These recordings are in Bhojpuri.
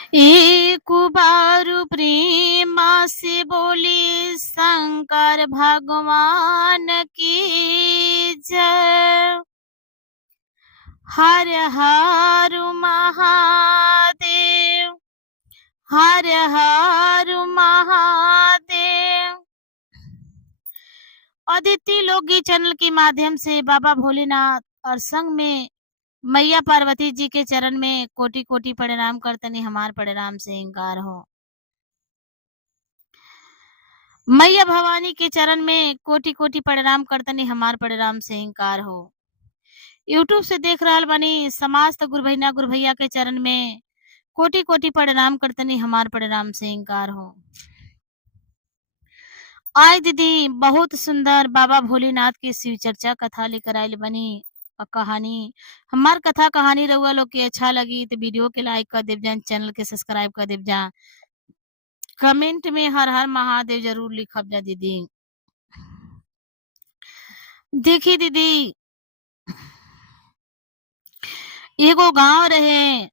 एक बार प्रेम से बोली शंकर भगवान की जय। हर हर महादेव, हर हर महादेव। अदिति लोकगीत चैनल के माध्यम से बाबा भोलेनाथ और संग में मैया पार्वती जी के चरण में कोटि कोटि प्रणाम करतनी, हमार प्रणाम से इंकार हो। मैया भवानी के चरण में कोटि कोटि प्रणाम करतनी, हमार प्रणाम से इंकार हो। यूट्यूब से देख रहल बानी समस्त गुरु भैया गुरु भैया के चरण में कोटि कोटि प्रणाम करतनी, हमार प्रणाम से इंकार हो। आज दीदी बहुत सुंदर बाबा भोलेनाथ की शिव चर्चा कथा लेकर आयल बनी और कहानी। हमार कथा कहानी रउआ लोग के अच्छा लगी तो वीडियो के लाइक कर देव जा, चैनल के सब्सक्राइब कर देव जा, कमेंट में हर हर महादेव जरूर लिखब जा दीदी। देखी दीदी, एगो गांव रहे,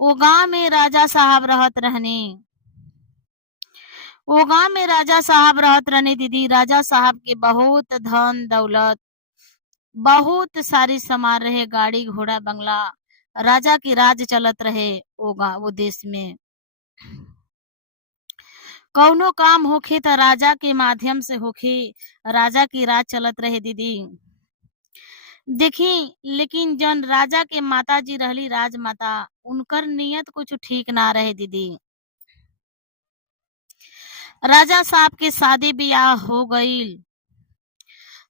वो गांव में राजा साहब रहत रहने। वो गांव में राजा साहब रहत रहने दीदी। राजा साहब के बहुत धन दौलत, बहुत सारी सामान रहे, गाड़ी घोड़ा बंगला। राजा की राज चलत रहे वो देश में। कौनो काम होखे तो राजा के माध्यम से होखे, राजा की राज चलत रहे दीदी। देखी, लेकिन जन राजा के माता जी रहली राजमाता, उनकर नियत कुछ ठीक ना रहे दीदी। राजा साहब के शादी ब्याह हो गईल।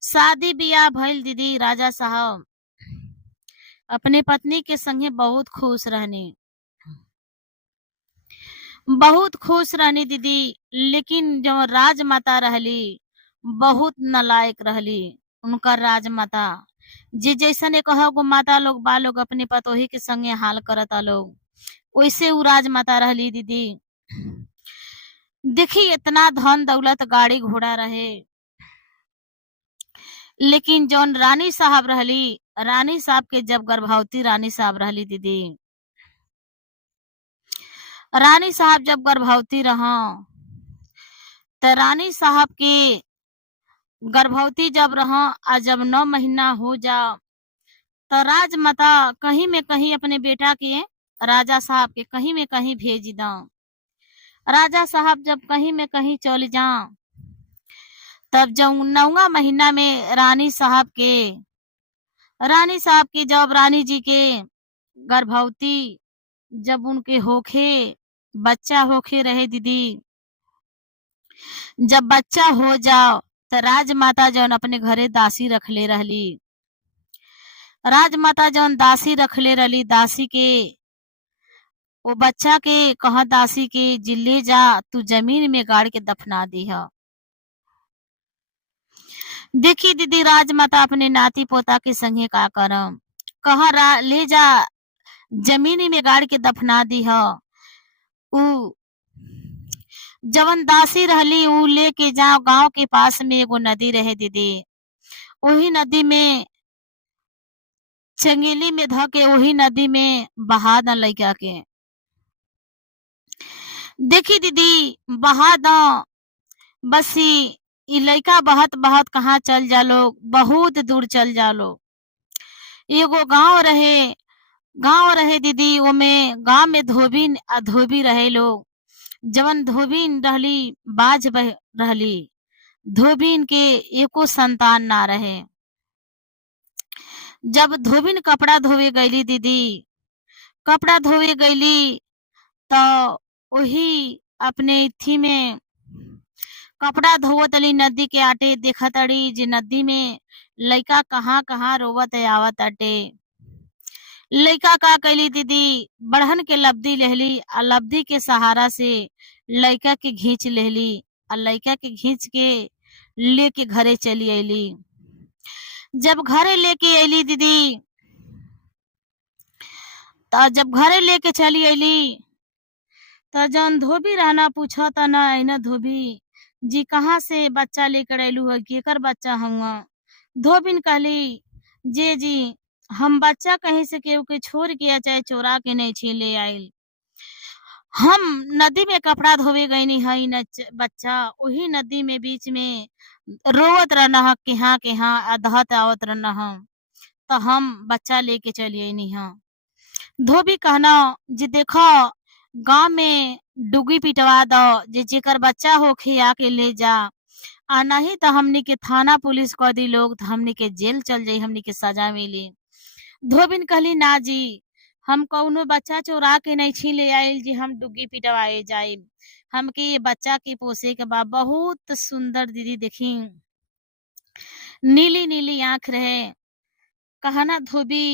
शादी ब्याह भइल दीदी। राजा साहब अपने पत्नी के संगे बहुत खुश रहने, बहुत खुश रहनी दीदी। लेकिन जो राजमाता रहली बहुत नालायक रहली। उनकर राजमाता जे जैसने कहो गो माता लोग बा लोग अपने पतोही के संगे हाल करता लोग, वैसे उ राजमाता रहली दीदी। देखी, इतना धन दौलत गाड़ी घोड़ा रहे, लेकिन जौन रानी साहब रहली, रानी साहब के जब गर्भवती रानी साहब रहली दीदी, रानी साहब जब गर्भवती रहा तो रानी साहब के गर्भवती जब रहा आ जब 9 महीना हो जाओ तो राजमाता कहीं में कहीं अपने बेटा के, राजा साहब के कहीं में कहीं भेज दो। राजा साहब जब कहीं में कहीं चल जाओ, तब जब 9वां महीना में रानी साहब के जब रानी जी के गर्भवती जब उनके होखे, बच्चा होखे रहे दीदी। जब बच्चा हो जाओ तो राजमाता जौन अपने घरे दासी रखले रहली, राजमाता जौन दासी रखले रहली, दासी के वो बच्चा के कहा दासी के जिले जा तू जमीन में गाड़ के दफना दी है। देखी दीदी, राजमाता अपने नाती पोता के संगे का करम, कहा ले जा जमीन में गाड़ के दफना दी है। उ जवन दासी रहली उ लेके जाओ, गांव के पास में एगो नदी रहे दीदी। वही नदी में चंगेली में ध के वही नदी में बहा द लइका के। देखी दीदी, बहा द, बस ई लइका बहत बहत कहाँ चल जा लोग, बहुत दूर चल जा लोग। एगो गांव रहे दीदी। ओमे गांव में धोबिन आ धोबी रहे लोग। जवन धोबिन रहली बाज रहली, धोबिन के एको संतान ना रहे। जब धोबिन कपड़ा धोवे गईली दीदी, कपड़ा धोवे गईली तो वही अपने थी में कपड़ा धोवत अली, नदी के आटे देखत अड़ी जे नदी में लइका कहाँ कहाँ रोवत आवत अटे। लइका का कैली दीदी, बढ़न के लब्दी लेहली आ लब्दी के सहारा से लइका के घींच लेहली आ लइका के घींच के लेके घरे चली अली। जब घरे लेके अली दीदी, तो जब घरे लेके चली अली तो जौन धोबी रहना पूछा था ना, ना धोबी जी कहाँ से बच्चा लेकर अयलू है, केकर बच्चा हुआ। धोबिन कहली जे जी हम बच्चा कहीं से केहू के छोड़ के या चाहे चोरा के नहीं छीन ले आइल, हम नदी में कपड़ा धोवे गईनी हई बच्चा वही नदी में बीच में रोवत रहना के हाँ अधहत आवत रहना तो हम बच्चा लेके चलिए नहीं हाँ धोबी कहना जे देखो गांव में डुगी पिटवा दो जे जेकर बच्चा होखे आके ले जा आ नहीं तो हमनी के थाना पुलिस कह दी लोग तो हमनी के जेल चल जाई हमनी के सजा मिली। धोबिन कहली ना जी हम कौनो बच्चा चोरा के नहीं छीन ले आइल जी हम डुग्गी पिटवाए जाए हमके ये बच्चा के पोसे के बा बहुत सुंदर दीदी देखी नीली नीली आंख रहे कहना धोबी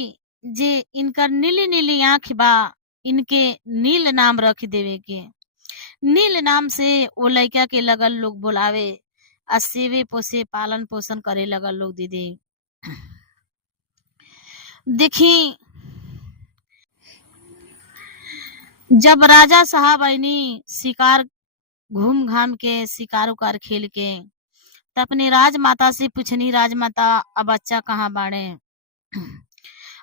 जे इनकर नीली नीली आंख बा इनके नील नाम रख देवे के नील नाम से वो लड़का के लगल लोग बुलावे आ सेवे पोसे पालन पोषण करे लगल लोग दीदी। देखी जब राजा साहब आईनी शिकार घूम घाम के शिकार उकार खेल के त अपनी राजमाता से पूछनी राजमाता अब बच्चा कहाँ बाड़े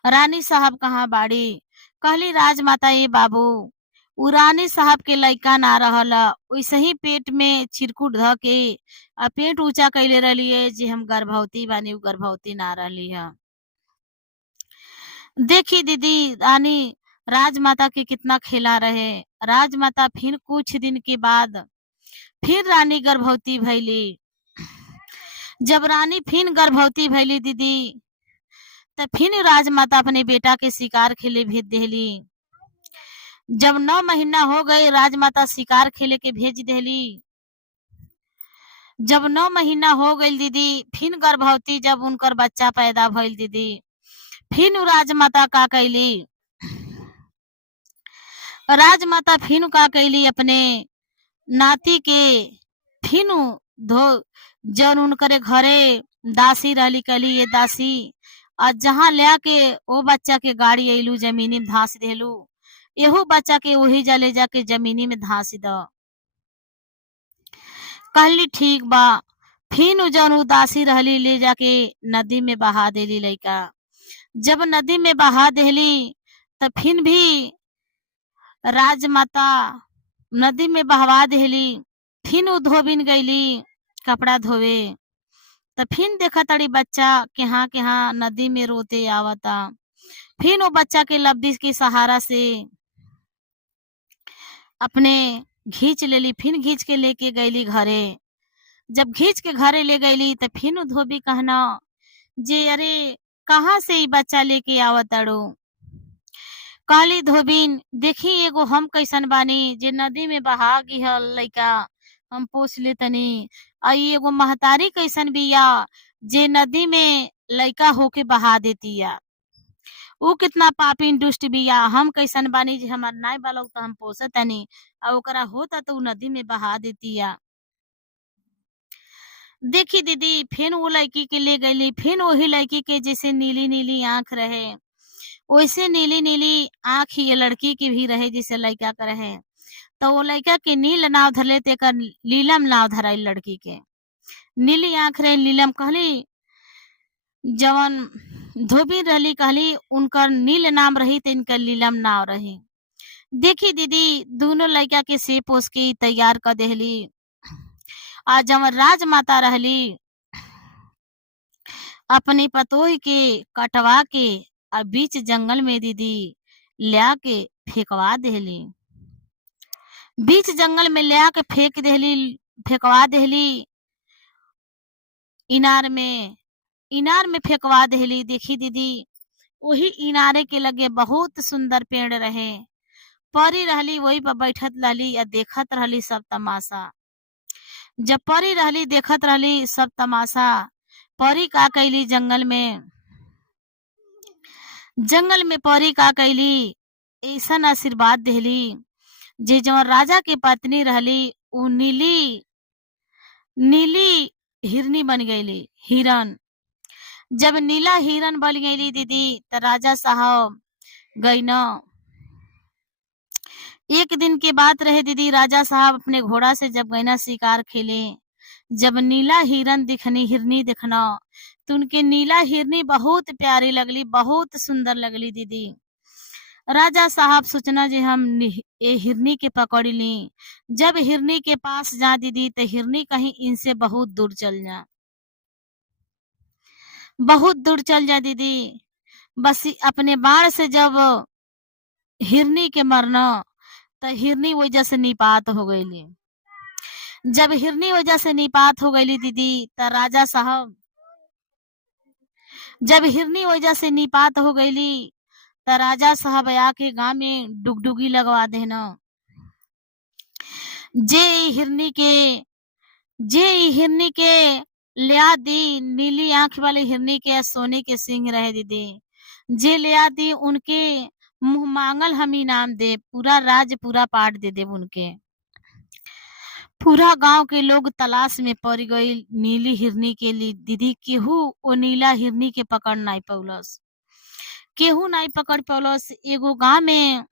रानी साहब कहाँ बाड़ी कहली राजमाता ये बाबू उ रानी साहब के लइका ना रहल वैसे ही पेट में चिरकुट ध के आ पेट ऊंचा कैले रहिए जे हम गर्भवती बानी उ गर्भवती ना रहली है। देखी दीदी रानी राजमाता के कितना खेला रहे राजमाता फिर कुछ दिन के बाद फिर रानी गर्भवती भैली जब रानी फिर गर्भवती भैली दीदी तो फिर राजमाता अपने बेटा के शिकार खेले भेज देली जब 9 महीना हो गए राजमाता शिकार खेले के भेज देली जब 9 महीना हो गई दीदी फिर गर्भवती जब उनकर बच्चा पैदा भइल दीदी फिर राजमाता का कैली राजमाता फिर का कैली अपने नाती के फिर धो जन उनकरे घरे दासी रहली कली ये दासी और जहाँ ले के वो बच्चा के गाड़ी अइलू जमीनी में धास देलू एहू बच्चा के वही जले जाके जमीनी में धास द कहली ठीक बा फिर जन उदासी रहली ले जाके नदी में बहा देली लइका जब नदी में बहा देली तो फिर भी राजमाता नदी में बहवा देली फिर धोबिन गईली कपड़ा धोवे तो फिर देखा तड़ी बच्चा के हाँ नदी में रोते आवता फिर वो बच्चा के लब्दी के सहारा से अपने घींच लेली फिर घींच के लेके गईली घरे जब घींच के घरे ले गईली तो फिर धोबी कहना जे अरे कहाँ से बच्चा लेके आवतड़ो कहली धोबिन देखी एगो हम कैसन बानी जे नदी में बहा गिहल लइका हम पोस ले तनी आई एगो महतारी कैसन बिया जे नदी में लइका होके बहा देतिया उ कितना पापी दुष्ट बिया हम कैसन बानी जे हमार नाय बालक तो हम पोसे तनी आ ओकरा होता तो नदी में बहा देतिया। देखी दीदी फिर वो लड़की के ले गईली फिर वही लड़की के जैसे नीली नीली आंख रहे वैसे नीली नीली आंख ये लड़की की भी रहे जैसे लड़का का रहे तो वो लड़का के नील नाव धरले तेकर नीलम नाव धराई लड़की के नीली आंख रहे नीलम कहली जवन धोबी रहली कहली उनकर नील नाम रही तो इनकर नीलम नाव रही। देखी दीदी दोनों लड़का के से पोस के तैयार कर देली आज जवन राजमाता रहली अपनी पतोही के कटवा के आ बीच जंगल में दीदी लिया के फेंकवा देली बीच जंगल में लिया के फेंकवा देली इनार में फेंकवा देली। देखी दीदी वही इनारे के लगे बहुत सुंदर पेड़ रहे परी रहली वही पर बैठत रहली या देखत रहली सब तमाशा जब परी रहली देखत रहली सब तमाशा परी का कैली जंगल में परी का कैली ऐसन आशीर्वाद देली जे जवन राजा के पत्नी रहली उ नीली हिरनी बन गईली हिरन जब नीला हिरन बन गईली दीदी तो राजा साहब गई न एक दिन की बात रहे दीदी राजा साहब अपने घोड़ा से जब गईना शिकार खेले जब नीला हिरनी दिखना तो उनके नीला हिरनी बहुत प्यारी लगली बहुत सुंदर लगली दीदी। राजा साहब सोचना जे हम ए हिरनी के पकड़ ली। जब हिरनी के पास जा दीदी तो हिरनी कहीं इनसे बहुत दूर चल जा, बहुत दूर चल जा दीदी। बस अपने बाण से जब हिरनी के मरना तो हिरनी वजह से निपात हो गईली। जब हिरनी वजह से निपात हो गईली दीदी तो राजा साहब, जब हिरनी वजह से निपात हो गईली तो राजा साहब आके गांव में डुगडुगी लगवा देना। जे ई हिरनी के, जे ई हिरनी के लिया दी, नीली आंख वाले हिरनी के सोने के सिंह रहे दीदी, जे लिया दी उनके मुंह मांगल हम इनाम दे, पूरा राज पूरा पाट दे दे उनके। पूरा गांव के लोग तलाश में पड़ गई नीली हिरनी के लिए दीदी। केहू ओ नीला हिरनी के पकड़ नहीं पौलस, केहू नहीं पकड़ पौलस। एगो गांव में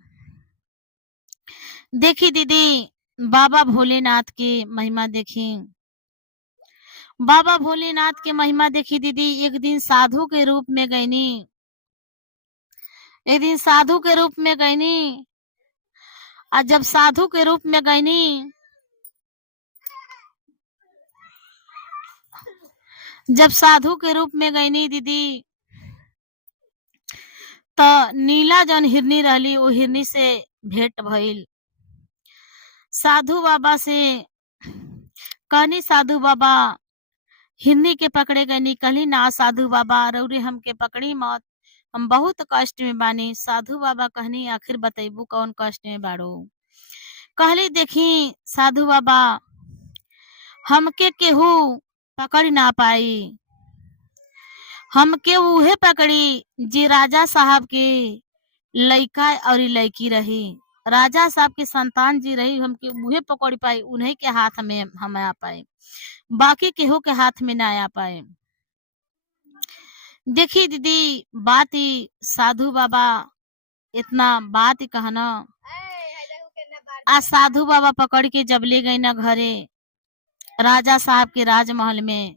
देखी दीदी बाबा भोलेनाथ की महिमा देखी, बाबा भोलेनाथ के महिमा देखी दीदी। एक दिन साधु के रूप में गईनी, एक दिन साधु के रूप में गईनी। और जब साधु के रूप में गईनी, जब साधु के रूप में गईनी दीदी तो नीला जन हिरनी रहली वो हिरनी से भेंट भइल। साधु बाबा से कहनी, साधु बाबा हिरनी के पकड़े गईनी। कहली ना साधु बाबा रौरे हमके पकड़ी मत, हम बहुत कष्ट में बानी। साधु बाबा कहनी आखिर बतैबू कौन कष्ट में बाड़ो। कहली देखी साधु बाबा, हमके केहू पकड़ ना पाई, हमके उहे पकड़ी जे राजा साहब के लइका और लड़की रही, राजा साहब के संतान जी रही, हमके उहे पकड़ पाई, उन्हीं के हाथ में हम आ पाए, बाकी केहू के हाथ में ना आ पाए। देखी दीदी बात ही साधु बाबा इतना बात ही कहना। आ साधु बाबा पकड़ के जब ले गई ना घरे राजा साहब के राजमहल में,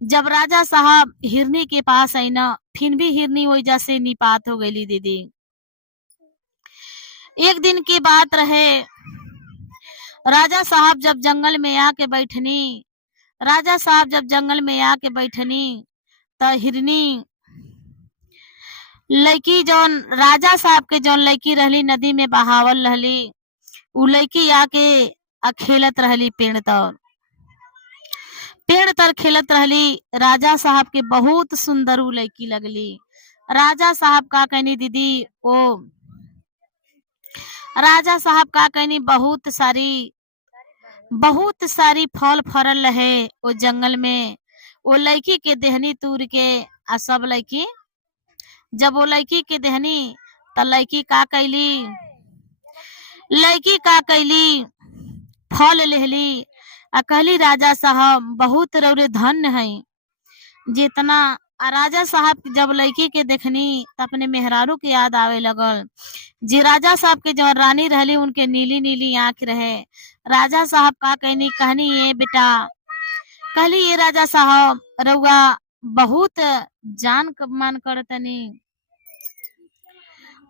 जब राजा साहब हिरनी के पास आई ना, फिर भी हिरनी वजह से निपात हो गई दीदी। एक दिन की बात रहे, राजा साहब जब जंगल में आके बैठनी, राजा साहब जब जंगल में आके बैठनी तो हिरनी लड़की जौन राजा साहब के जौन लड़की रहली नदी में बहावल रहली, उ लड़की आके खेलत रहली पेड़ तर, पेड़ तर खेलत रहली। राजा साहब के बहुत सुंदर उ लड़की लगली। राजा साहब का कहनी दीदी, ओ राजा साहब का कहनी बहुत सारी फल फरल रहे वो जंगल में। वो लड़की के देहनी तूर के आ सब लड़की, जब वो लड़की के देहनी तो लड़की का कैली, लड़की का कैली फल लेहली आ कहली राजा साहब बहुत रौरे धन्य है जितना। आ राजा साहब जब लड़की के देखनी तो अपने मेहरारू के याद आवे लगल, जे राजा साहब के जो रानी रहली उनके नीली नीली आंख रहे। राजा साहब का कहनी ये बेटा, कहली ये राजा साहब रउआ बहुत जान मान करतनी,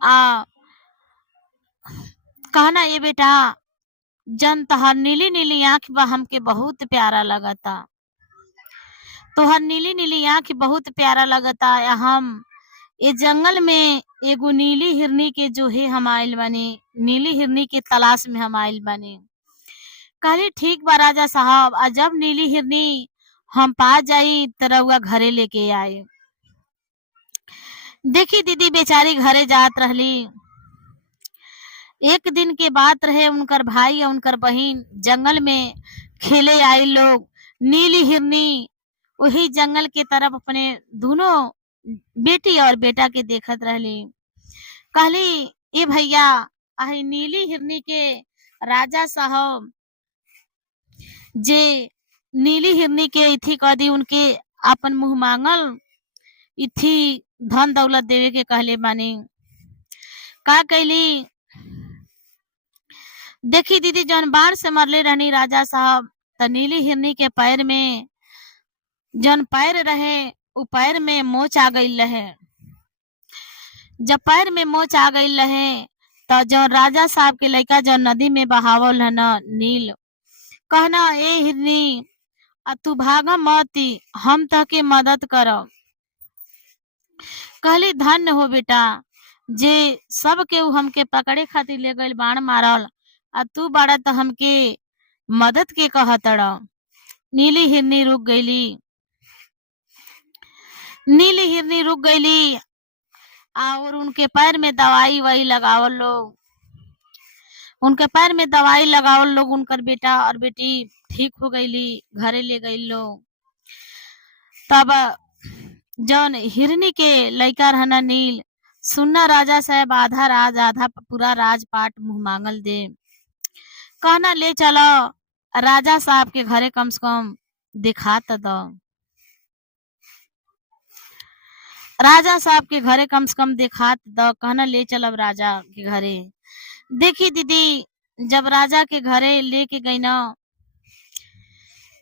आ कहना ये बेटा जन तोहर नीली नीली आंख बा हमके बहुत प्यारा लगता, तोहर नीली नीली आंख बहुत प्यारा लगता। हम ये जंगल में एगो नीली हिरनी के जो है हम आइल बानी, नीली हिरनी के तलाश में हम आइल बानी। कहली ठीक बा राजा साहब, आ जब नीली हिरनी हम पा जाई तो रउआ घरे लेके आए। देखी दीदी बेचारी घरे जात रहली। एक दिन के बात रहे, उनकर भाई और उनकर बहन जंगल में खेले आए लोग। नीली हिरनी वही जंगल के तरफ अपने दोनों बेटी और बेटा के देखत रहली। कहली ए भैया, आई नीली हिरनी के राजा साहब जे नीली हिरनी के इथी कह दी, उनके अपन मुंह मांगल इथी धन दौलत देवे के कहले बानी। का कैली देखी दीदी जौन बाण से मरले रहनी राजा साहब, तो नीली हिरनी के पैर में जौन पैर रहे उ पैर में मोच आ गई रहे। जब पैर में मोच आ गई रहे तो जो राजा साहब के लड़का जो नदी में बहावल है न नील, कहना ए हिरनी तू भागा मत, हम तके मदद करब। कहली धन्य हो बेटा, जे सब के हमके पकड़े खातिर ले गइल बाण मारल, तू बड़ा तो हमके मदद के कहतड़। नीली हिरनी रुक गईली। नीली हिरनी रुक गईली और उनके पैर में दवाई वही लगावल लोग। उनके पैर में दवाई लगावल लोग। उनकर बेटा और बेटी ठीक हो गईली, घरे ले गई लोग। तब जौन हिरनी के लइका रहना नील, सुनना राजा साहब आधा राज आधा पूरा राजपाट मुंह मांगल दे। कहना ले चलो राजा साहब के घरे कम से कम दिखा तो दो। राजा साहब के घरे कम से कम दिखा तो दो। कहना ले चलब राजा के घरे। देखी दीदी, जब राजा के घरे लेके गई ना,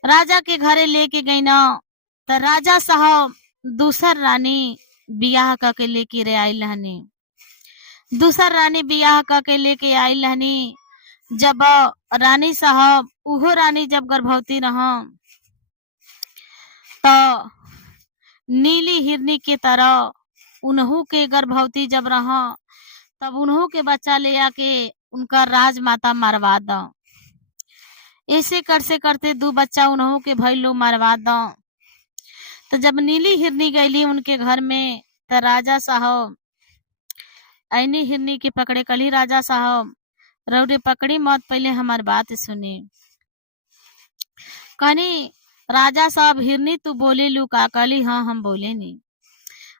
राजा के घरे लेके गई ना, तो राजा साहब दूसर रानी बियाह करके लेके रे आई रहनी। दूसर रानी बियाह करके लेके आई रहनी। जब रानी साहब उहो रानी जब गर्भवती रहा, तो नीली हिरनी के तरह उन्हों के गर्भवती जब रहा, तब उन्हों के बच्चा ले आके उनका राजमाता मरवा दो। ऐसे करते दो बच्चा उन्हों के भई लो मरवा दो। तो जब नीली हिरनी गईली उनके घर में, तो राजा साहब ऐनी हिरनी के पकड़े। कली राजा साहब रौरे पकड़ी मत, पहले हमार बात सुनी। कनी राजा साहब हिरनी तू बोले लू का? कली हाँ हम बोले नी।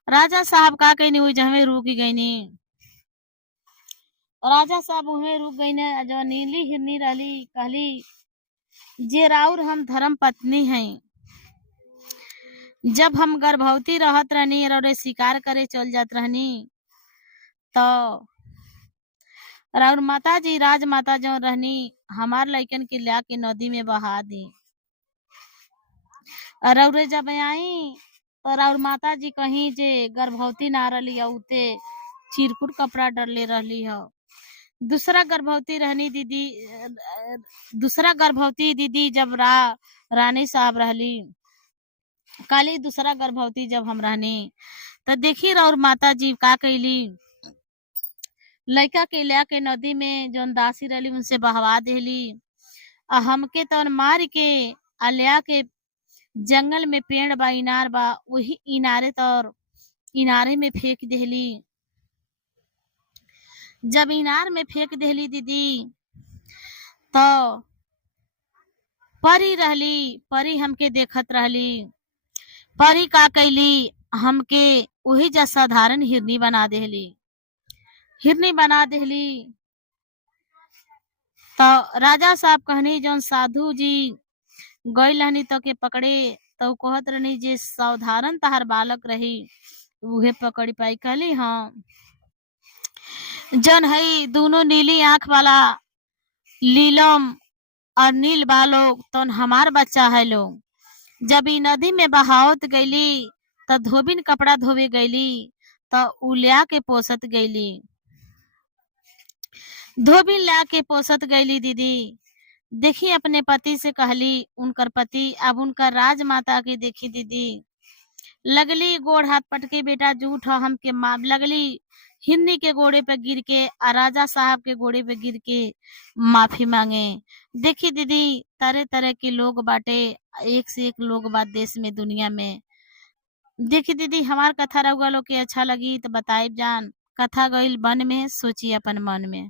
राजा साहब का कहनी हुई जहमे रुक गई नी। राजा साहब उहे रुक गई ने। जो नीली हिरनी रहली, कहली जे राउर हम धर्म पत्नी हैं। जब हम गर्भवती रहत रहनी और शिकार करे चल जात रहनी, तो राउर माता जी राजमाता जो रहनी, हमार लइकन के ला के नदी में बहा दी। रौरे जब आई तो राउर माता जी कहीं जे गर्भवती ना रही, उते चिरकुट कपड़ा डरले रहली हो। दूसरा गर्भवती रहनी दीदी, दूसरा गर्भवती दीदी जब रानी साहब रहली, काली दूसरा गर्भवती जब हम रहनी, तो देखी राउर माता जी का कैली, लड़का के लिया के नदी में जौन दासी रहली उनसे बहवा देली। हमके तो मार के लिया के जंगल में पेड़ बा, इनार बा, वही इनारे तर इनारे में फेंक देली। जब इनार में फेंक देली दीदी, तो परी रहली, परी हमके देखत रहली। परी का कैली, हमके वही जा साधारण हिरनी बना देली। हिरनी बना देली। तो राजा साहब कहनी जौन साधु जी गई रहनी तो के पकड़े, तो कहत रहनी जे साधारण तहार बालक रही उहे पकड़ी पाई। कहली हाँ, जन है दोनों नीली आंख वाला लीलम और नील बालोग तो हमार बच्चा है लोग। जब ई नदी में बहावत गईली, तो धोबिन कपड़ा धोवे गईली, तो उलिया के पोसत गईली। धोबिन ला के पोसत गईली दीदी। देखी अपने पति से कहली, उनकर पति अब उनकर राजमाता के देखी दीदी, लगली गोड़ हाथ पटके बेटा झूठ हमके माफ। लगली हिन्नी के गोड़े पे गिर के राजा साहब के गोड़े पे गिर के माफी मांगे। देखी दीदी, तरह तरह के लोग बाटे, एक से एक लोग बात देश में दुनिया में। देखी दीदी, हमार कथा रउआ लोग के अच्छा लगी तो बताइब जान। कथा गईल बन में, सोची अपन मन में।